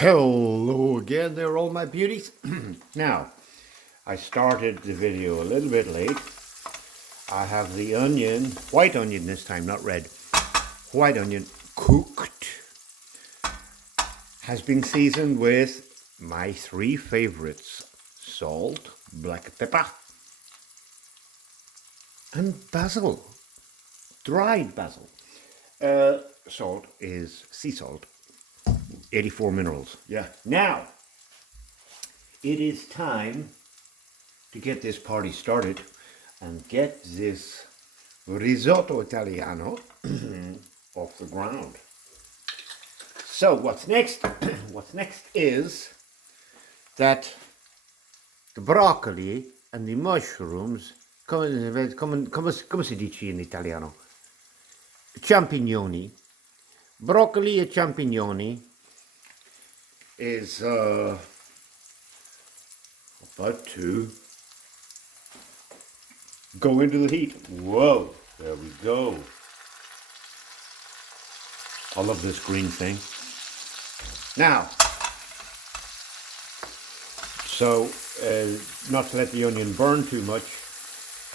Hello again there, all my beauties. Now, I started the video a little bit late. I have the onion, white onion this time, not red. White onion cooked. Has been seasoned with my three favorites: salt, black pepper, and basil. Dried basil. Salt is sea salt. 84 minerals. Yeah. Now, it is time to get this party started and get this risotto Italiano off the ground. So what's next? What's next is that the broccoli and the mushrooms, come si dice in italiano? Champignoni. Broccoli e champignoni is about to go into the heat. Whoa, there we go. I love this green thing. Now, so not to let the onion burn too much,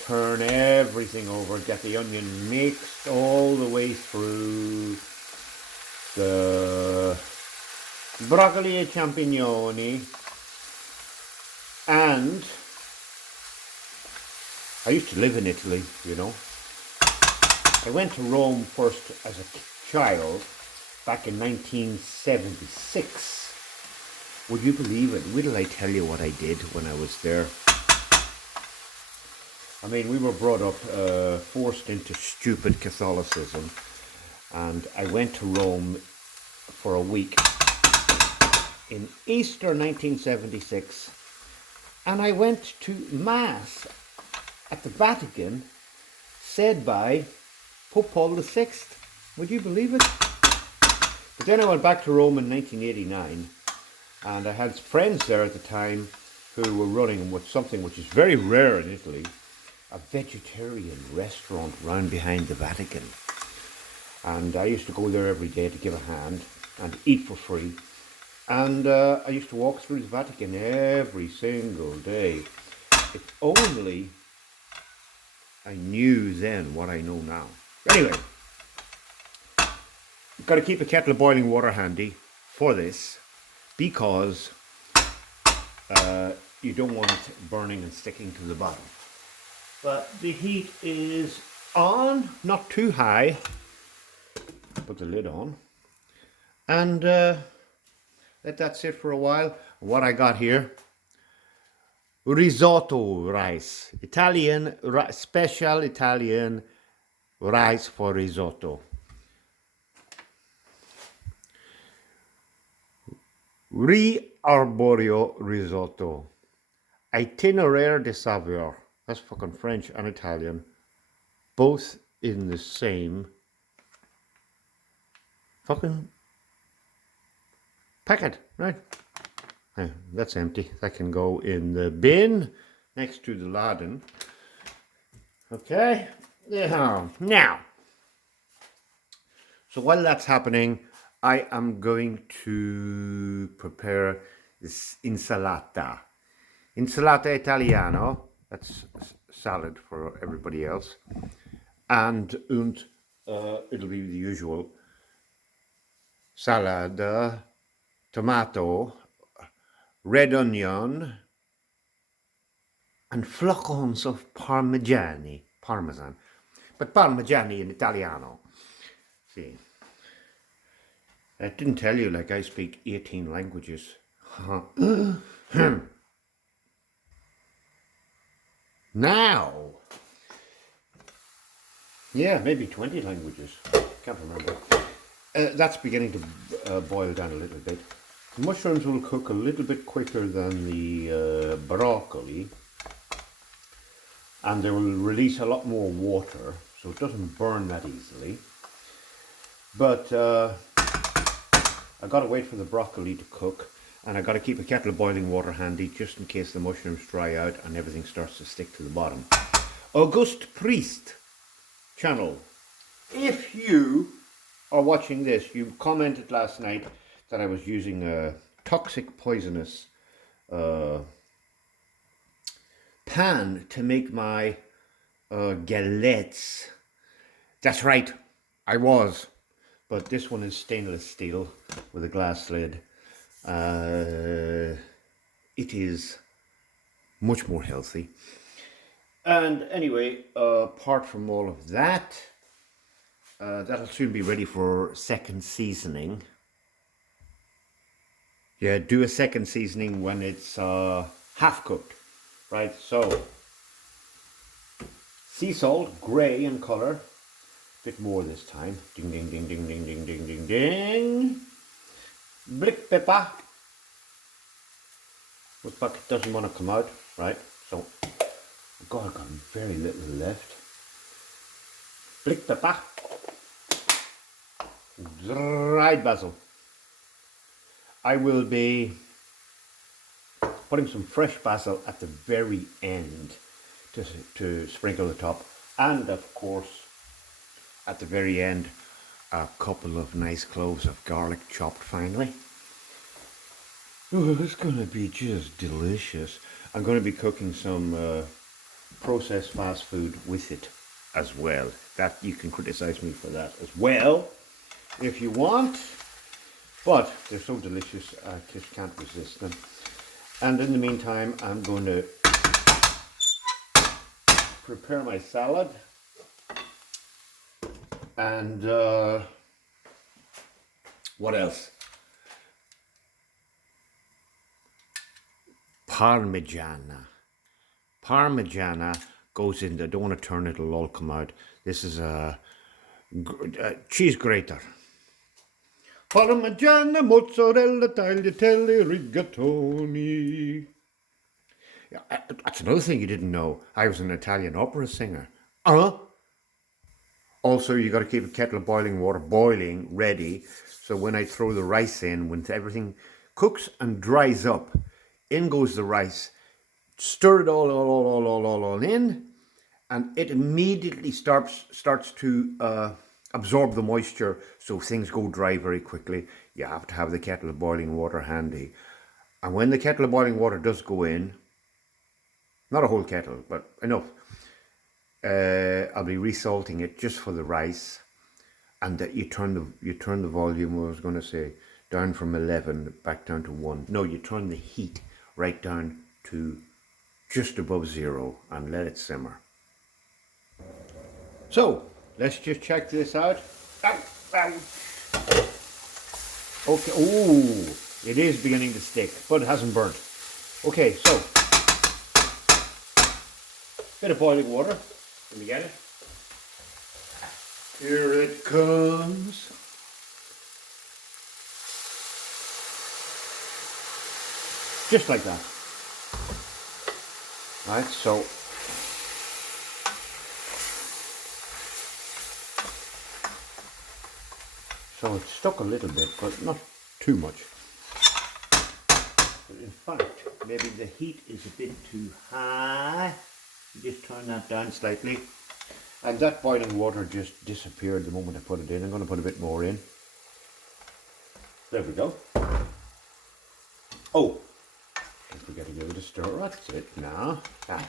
turn everything over, get the onion mixed all the way through the broccoli e champignoni. And I used to live in Italy, you know. I went to Rome first as a child back in 1976. Would you believe it? Wait till I tell you what I did when I was there. I mean, we were brought up, forced into stupid Catholicism, and I went to Rome for a week in Easter 1976, and I went to Mass at the Vatican, said by Pope Paul VI. Would you believe it? But then I went back to Rome in 1989, and I had friends there at the time who were running with something which is very rare in Italy, a vegetarian restaurant round behind the Vatican. And I used to go there every day to give a hand and eat for free. And I used to walk through the Vatican every single day. If only I knew then what I know now. Anyway, you've got to keep a kettle of boiling water handy for this, because you don't want it burning and sticking to the bottom. But the heat is on, not too high. Put the lid on. And let that sit for a while. What I got here: risotto rice, special Italian rice for risotto. Arborio risotto, itinéraire de saveur. That's fucking French and Italian, both in the same fucking packet, right? That's empty. That can go in the bin next to the ladin. Okay, yeah. Now, so while that's happening, I am going to prepare this insalata. Insalata Italiano, that's salad for everybody else. And it'll be the usual salad, tomato, red onion, and flocons of parmesan. But parmigiani in Italiano. See, I didn't tell you, like, I speak 18 languages. Now, yeah, maybe 20 languages. Can't remember. That's beginning to boil down a little bit. The mushrooms will cook a little bit quicker than the broccoli, and they will release a lot more water, so it doesn't burn that easily. But I gotta wait for the broccoli to cook, and I gotta keep a kettle of boiling water handy just in case the mushrooms dry out and everything starts to stick to the bottom. August Priest channel. If you are watching this, you commented last night that I was using toxic, poisonous pan to make my galettes. That's right, I was. But this one is stainless steel with a glass lid. It is much more healthy. And anyway, apart from all of that, that'll soon be ready for second seasoning. Yeah, do a second seasoning when it's half cooked, right? So, sea salt, grey in colour, a bit more this time. Ding, ding, ding, ding, ding, ding, ding, ding, ding. Black pepper. This bucket doesn't want to come out, right? So, God, I've got very little left. Black pepper. Dried basil. I will be putting some fresh basil at the very end to sprinkle the top, and of course at the very end a couple of nice cloves of garlic chopped finely. Oh, it's going to be just delicious. I'm going to be cooking some processed fast food with it as well. That you can criticize me for that as well if you want. But they're so delicious, I just can't resist them. And in the meantime, I'm going to prepare my salad. And what else? Parmigiana. Parmigiana goes in there. Don't want to turn it, it'll all come out. This is a cheese grater. Parmigiana, mozzarella, tagliatelle, rigatoni. Yeah, that's another thing you didn't know. I was an Italian opera singer. Also, you got to keep a kettle of boiling water boiling, ready. So when I throw the rice in, when everything cooks and dries up, in goes the rice. Stir it all in, and it immediately starts to absorb the moisture, so things go dry very quickly. You have to have the kettle of boiling water handy. And when the kettle of boiling water does go in, not a whole kettle, but enough, I'll be resalting it just for the rice, and that you turn the volume, I was going to say, down from 11 back down to 1. No, you turn the heat right down to just above 0 and let it simmer. So let's just check this out. Okay, oh, it is beginning to stick, but it hasn't burnt. Okay, so bit of boiling water. Let me get it. Here it comes. Just like that. Right, so it's stuck a little bit, but not too much. But in fact, maybe the heat is a bit too high. You just turn that down slightly. And that boiling water just disappeared the moment I put it in. I'm going to put a bit more in. There we go. Oh, don't forget to give it a stir. That's it now.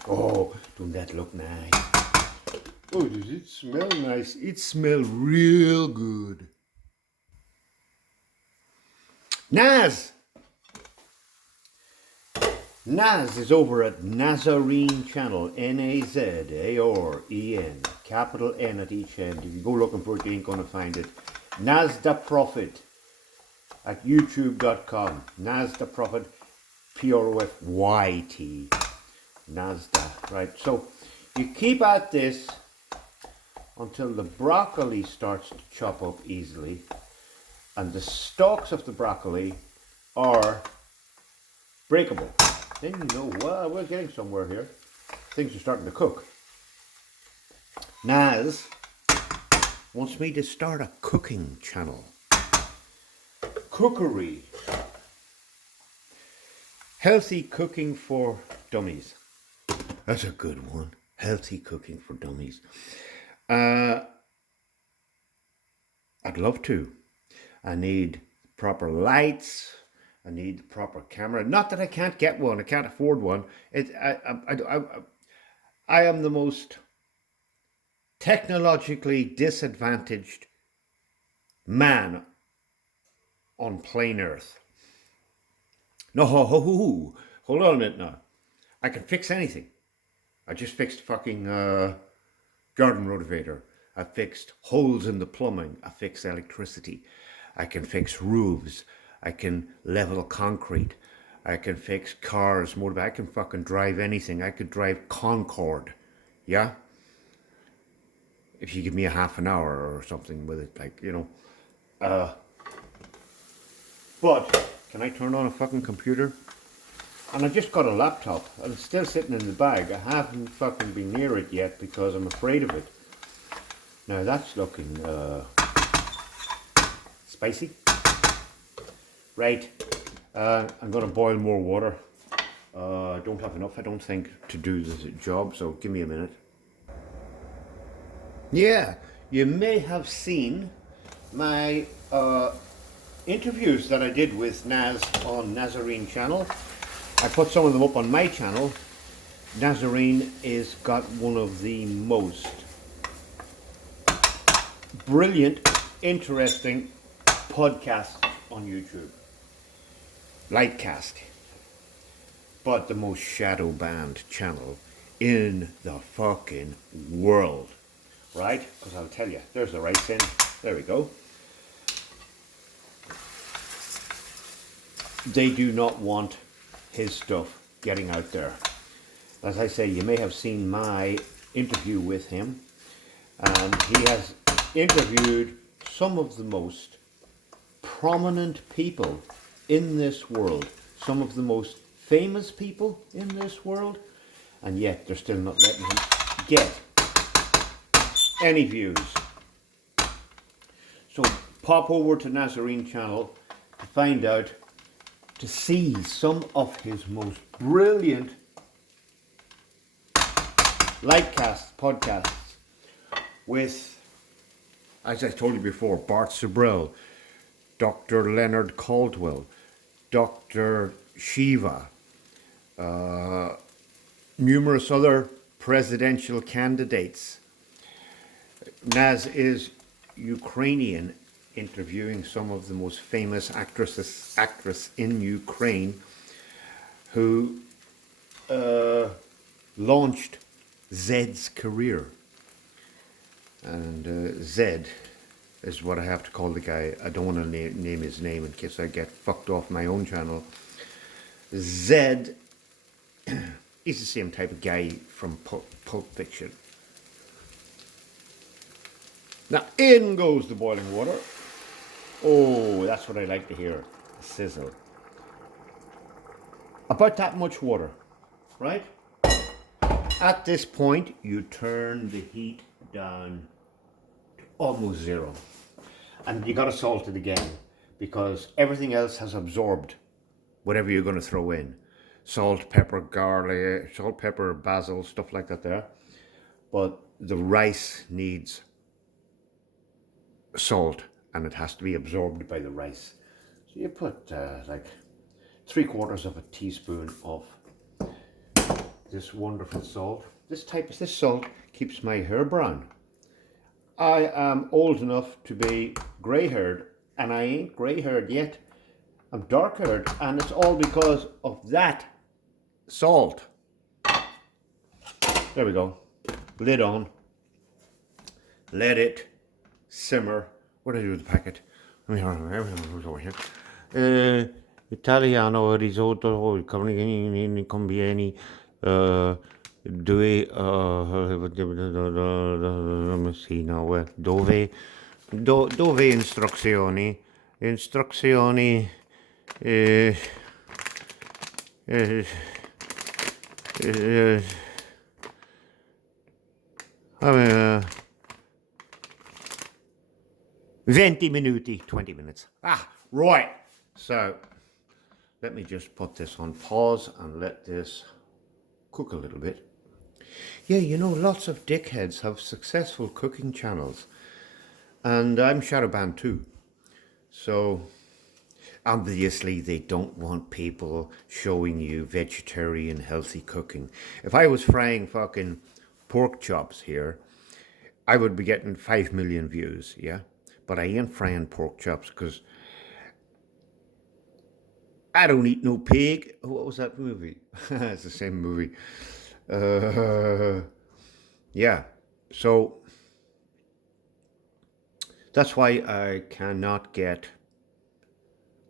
Oh, don't that look nice? Oh, does it smell nice? It smells real good. Naz! Naz is over at Nazarene Channel, N-A-Z-A-R-E-N, capital N at each end. If you go looking for it, you ain't going to find it. Naz the Prophet at youtube.com. Naz the Prophet, P-R-O-F-Y-T. Nasdaq, right? So you keep at this until the broccoli starts to chop up easily, and the stalks of the broccoli are breakable. Then you know, well, we're getting somewhere here. Things are starting to cook. Naz wants me to start a cooking channel. Cookery. Healthy cooking for dummies. That's a good one. Healthy cooking for dummies. I'd love to. I need proper lights. I need the proper camera. Not that I can't get one. I can't afford one. I am the most technologically disadvantaged man on plain Earth. No, hold on a minute now. I can fix anything. I just fixed fucking garden rotavator. I fixed holes in the plumbing. I fixed electricity. I can fix roofs. I can level concrete. I can fix cars, motorbike. I can fucking drive anything. I could drive Concorde. Yeah? If you give me a half an hour or something with it, like, you know. But can I turn on a fucking computer? And I just got a laptop and it's still sitting in the bag. I haven't fucking been near it yet because I'm afraid of it. Now that's looking spicy. Right, I'm going to boil more water. I don't have enough, I don't think, to do this job, so give me a minute. Yeah, you may have seen my interviews that I did with Naz on Nazarene channel. I put some of them up on my channel. Nazarene is got one of the most brilliant, interesting podcasts on YouTube. Lightcast. But the most shadow banned channel in the fucking world. Right? Because I'll tell you, there's the rice in. There we go. They do not want his stuff getting out there. As I say, you may have seen my interview with him, and he has interviewed some of the most prominent people in this world, some of the most famous people in this world, and yet they're still not letting him get any views. So pop over to Nazarene channel to find out, to see some of his most brilliant Lightcast podcasts with, as I told you before, Bart Sibrel, Dr. Leonard Caldwell, Dr. Shiva, numerous other presidential candidates. Naz is Ukrainian, interviewing some of the most famous actress in Ukraine, who launched Zed's career. And Zed is what I have to call the guy. I don't want to name his name in case I get fucked off my own channel. Zed is the same type of guy from Pulp Fiction. Now in goes the boiling water. Oh, that's what I like to hear, a sizzle. About that much water, right? At this point, you turn the heat down to almost zero. And you gotta salt it again, because everything else has absorbed whatever you're gonna throw in. Salt, pepper, garlic, salt, pepper, basil, stuff like that there. But the rice needs salt, and it has to be absorbed by the rice. So you put like 3/4 of a teaspoon of this wonderful salt. This salt keeps my hair brown. I am old enough to be grey-haired, and I ain't grey-haired yet. I'm dark-haired, and it's all because of that salt. There we go. Lid on. Let it simmer. What did I do with the packet? Over here. Italiano risotto conviene due sì, no, dove istruzioni eh, 20 minuti, 20 minutes. Right. So let me just put this on pause and let this cook a little bit. Yeah, you know, lots of dickheads have successful cooking channels, and I'm shadow banned too. So obviously they don't want people showing you vegetarian healthy cooking. If I was frying fucking pork chops here, I would be getting 5 million views, yeah? But I ain't frying pork chops because I don't eat no pig. What was that movie? It's the same movie. Yeah, so that's why I cannot get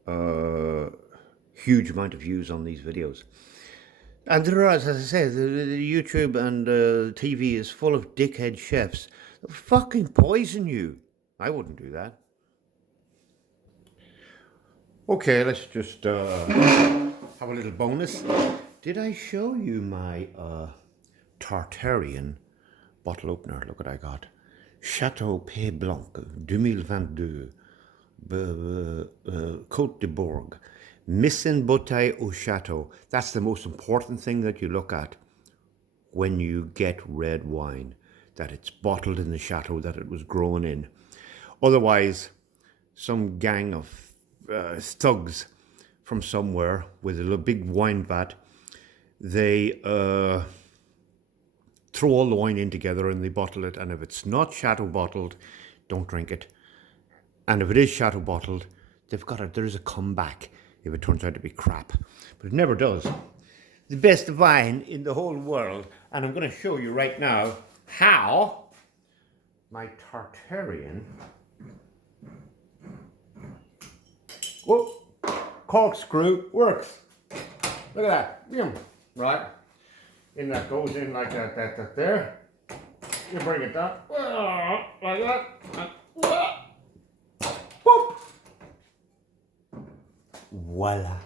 a huge amount of views on these videos. And there are, as I say, the YouTube and TV is full of dickhead chefs that fucking poison you. I wouldn't do that. Okay, let's just have a little bonus. Did I show you my Tartarian bottle opener? Look what I got. Chateau Pays Blanc 2022. Côte de Bourg. Mise bouteille au chateau. That's the most important thing that you look at when you get red wine. That it's bottled in the chateau that it was grown in. Otherwise, some gang of thugs from somewhere with a big wine vat, they throw all the wine in together and they bottle it. And if it's not chateau bottled, don't drink it. And if it is chateau bottled, there's a comeback if it turns out to be crap. But it never does. The best wine in the whole world. And I'm going to show you right now how my Tartarian corkscrew works. Look at that. Right. In that goes in like that there. You bring it down. Like that. Boop. Voila.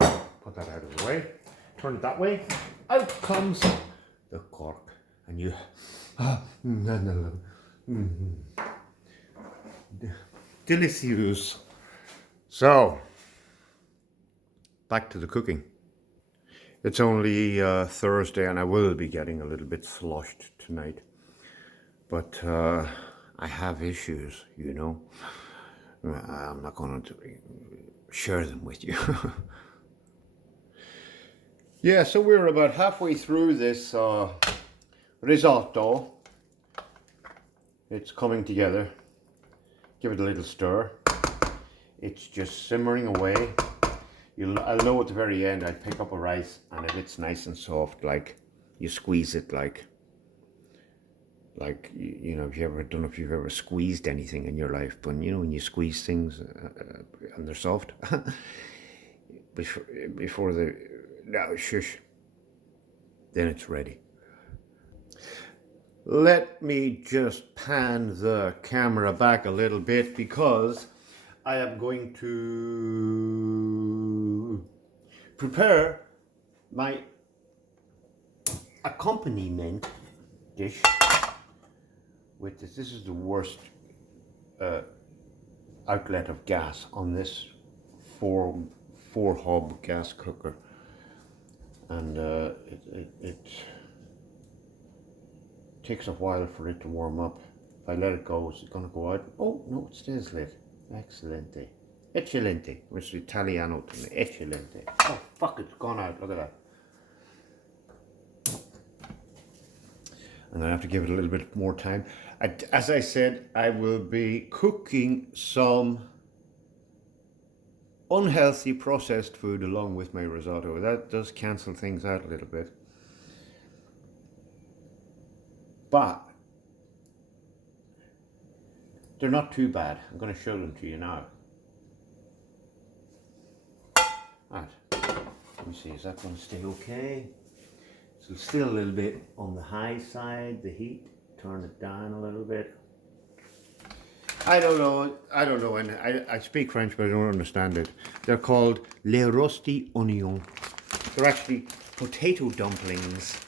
Put that out of the way. Turn it that way. Out comes the cork. And you... Delicious. So, back to the cooking. It's only Thursday and I will be getting a little bit sloshed tonight. But I have issues, you know. I'm not going to share them with you. Yeah, so we're about halfway through this risotto. It's coming together. Give it a little stir. It's just simmering away. I'll know at the very end. I'll pick up a rice, and if it's nice and soft, like you squeeze it, like you know, I don't know if you've ever squeezed anything in your life, but you know when you squeeze things and they're soft, before shush, then it's ready. Let me just pan the camera back a little bit because I am going to prepare my accompaniment dish with this. This is the worst outlet of gas on this four hob gas cooker, and it takes a while for it to warm up. If I let it go, it's going to go out. Oh no, it stays lit. Excellente. Eccellente. It's Italiano to me. Eccellente. Oh fuck, it's gone out. Look at that. I'm going to have to give it a little bit more time. As I said, I will be cooking some unhealthy processed food along with my risotto. That does cancel things out a little bit. But they're not too bad. I'm going to show them to you now. Right. Let me see, is that going to stay okay? So it's still a little bit on the high side, the heat. Turn it down a little bit. I don't know, and I speak French, but I don't understand it. They're called les rosti oignons. They're actually potato dumplings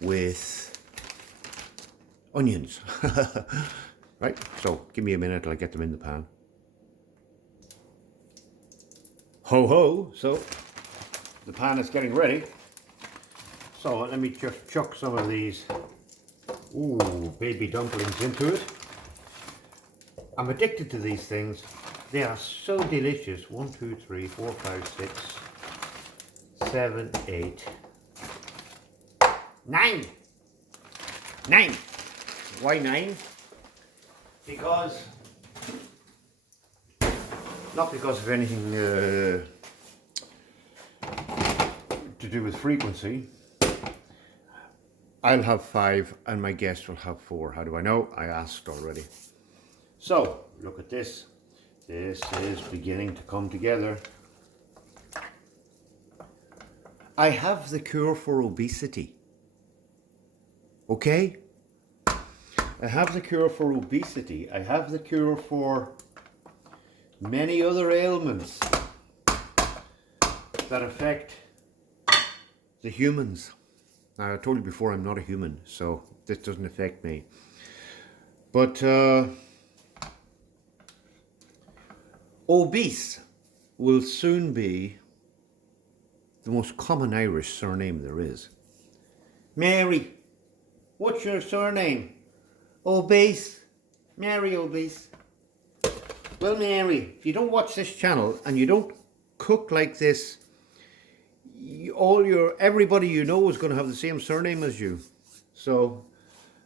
with onions. Right, so give me a minute till I get them in the pan. Ho ho, so the pan is getting ready. So let me just chuck some of these baby dumplings into it. I'm addicted to these things. They are so delicious. 1, 2, 3, 4, 5, 6, 7, 8, 9. 9. Why 9? Because, not because of anything to do with frequency. I'll have 5 and my guest will have 4. How do I know? I asked already. So, look at this. This is beginning to come together. I have the cure for obesity. Okay? I have the cure for obesity. I have the cure for many other ailments that affect the humans. Now, I told you before I'm not a human, so this doesn't affect me. But obese will soon be the most common Irish surname there is. Mary, what's your surname? Obese. Mary Obese. Well, Mary, if you don't watch this channel and you don't cook like this, everybody you know is going to have the same surname as you. So,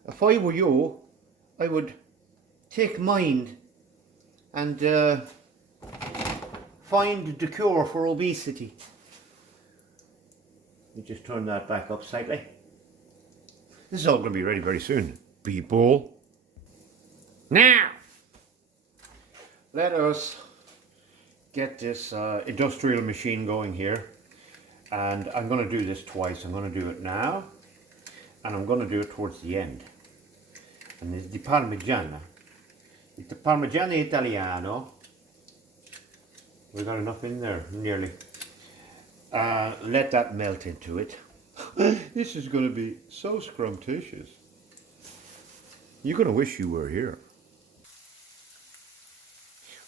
if I were you, I would take mind and find the cure for obesity. Let me just turn that back up slightly. This is all going to be ready very soon, people. Now, let us get this industrial machine going here. And I'm going to do this twice. I'm going to do it now, and I'm going to do it towards the end. And it's the Parmigiana. It's the Parmigiana Italiano. We got enough in there, nearly. Let that melt into it. This is going to be so scrumptious. You're going to wish you were here.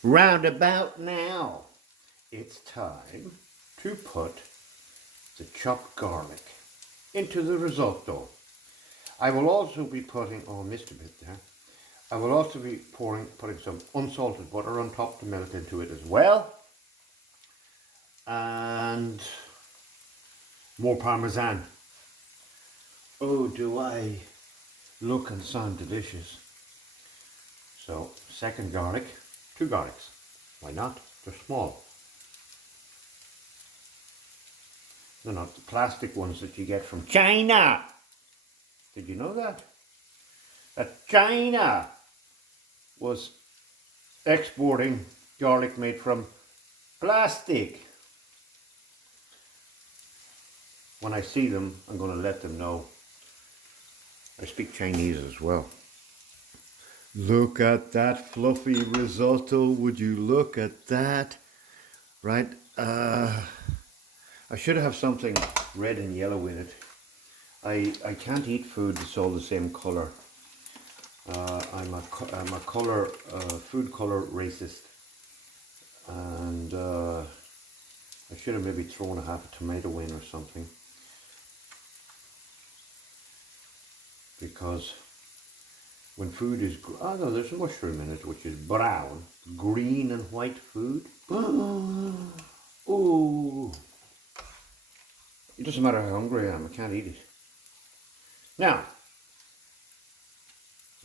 Round about now, it's time to put the chopped garlic into the risotto. I will also be putting, oh I missed a bit there, I will also be putting some unsalted butter on top to melt into it as well, and more parmesan. Oh, do I look and sound delicious. So, second garlic, 2 garlics, why not? They're small. They're not the plastic ones that you get from China. Did you know that? That China was exporting garlic made from plastic. When I see them, I'm going to let them know. I speak Chinese as well. Look at that fluffy risotto. Would you look at that? Right? I should have something red and yellow in it. I can't eat food that's all the same color. I'm a food color racist, and I should have maybe thrown a half a tomato in or something, because when food is, oh no, there's a mushroom in it which is brown, green and white food. Oh. It doesn't matter how hungry I am, I can't eat it. Now,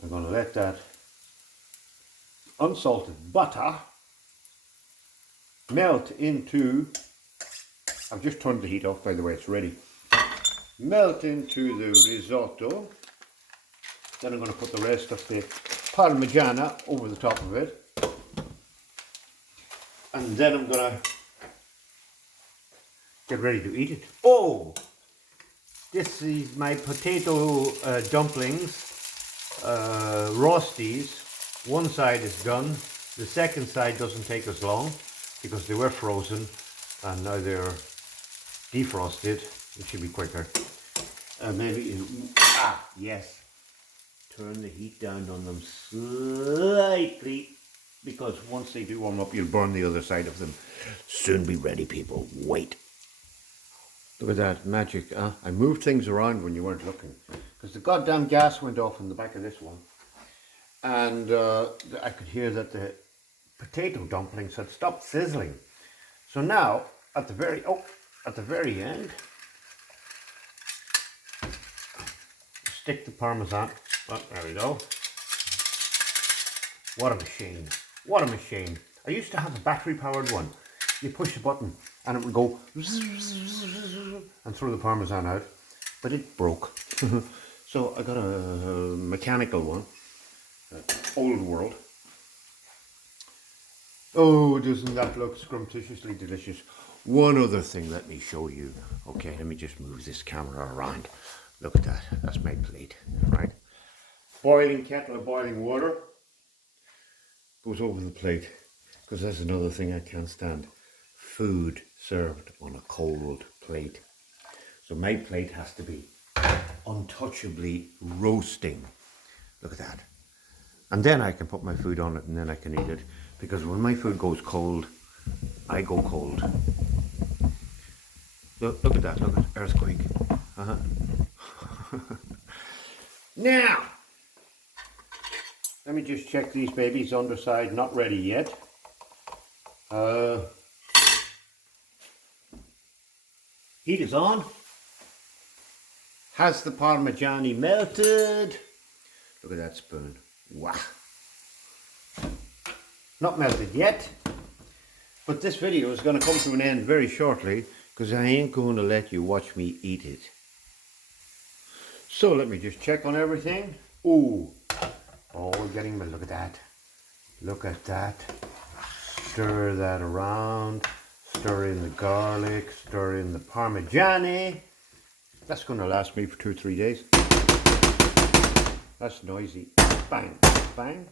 I'm going to let that unsalted butter melt into, I've just turned the heat off by the way, it's ready. Melt into the risotto. Then I'm going to put the rest of the Parmigiana over the top of it. And then I'm going to get ready to eat it. Oh, this is my potato dumplings, roasties. One side is done. The second side doesn't take as long because they were frozen and now they're defrosted. It should be quicker. Yes. Turn the heat down on them slightly, because once they do warm up, you'll burn the other side of them. Soon be ready, people. Wait. Look at that magic. I moved things around when you weren't looking, because the goddamn gas went off in the back of this one, and I could hear that the potato dumplings had stopped sizzling. So now, at the very end, stick the Parmesan. Oh, there we go. What a machine. What a machine. I used to have a battery powered one. You push a button and it would go and throw the Parmesan out, but it broke. So I got a mechanical one, old world. Oh, doesn't that look scrumptiously delicious? One other thing, let me show you. Okay, let me just move this camera around. Look at that, that's my plate, right? Boiling kettle of boiling water goes over the plate, because that's another thing I can't stand. Food served on a cold plate. So my plate has to be untouchably roasting. Look at that. And then I can put my food on it and then I can eat it. Because when my food goes cold, I go cold. Look at that, look at earthquake. Now, let me just check these babies underside, not ready yet. Heat is on. Has the Parmigiani melted? Look at that spoon. Wow. Not melted yet, but this video is going to come to an end very shortly because I ain't going to let you watch me eat it. So let me just check on everything. Ooh. Oh, we're getting, look at that. Look at that. Stir that around. Stir in the garlic. Stir in the Parmigiani. That's going to last me for 2 or 3 days. That's noisy. Bang, bang.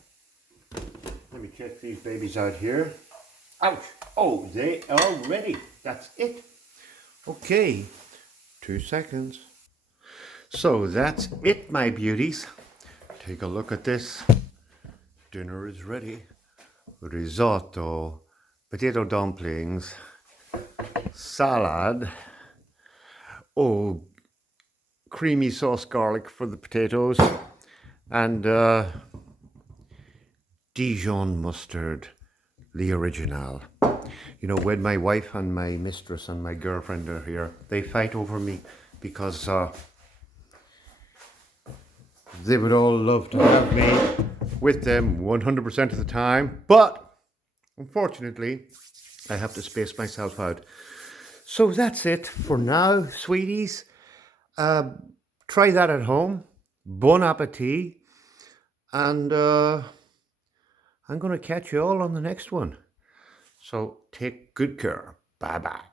Let me check these babies out here. Ouch! Oh, they are ready. That's it. Okay, 2 seconds. So that's it, my beauties. Take a look at this. Dinner is ready. Risotto, potato dumplings, salad. Oh, creamy sauce garlic for the potatoes, and Dijon mustard, the original. You know, when my wife and my mistress and my girlfriend are here, they fight over me because they would all love to have me with them 100% of the time, but unfortunately I have to space myself out. So that's it for now, sweeties. Try that at home. Bon appetit. And I'm going to catch you all on the next one. So take good care. Bye-bye.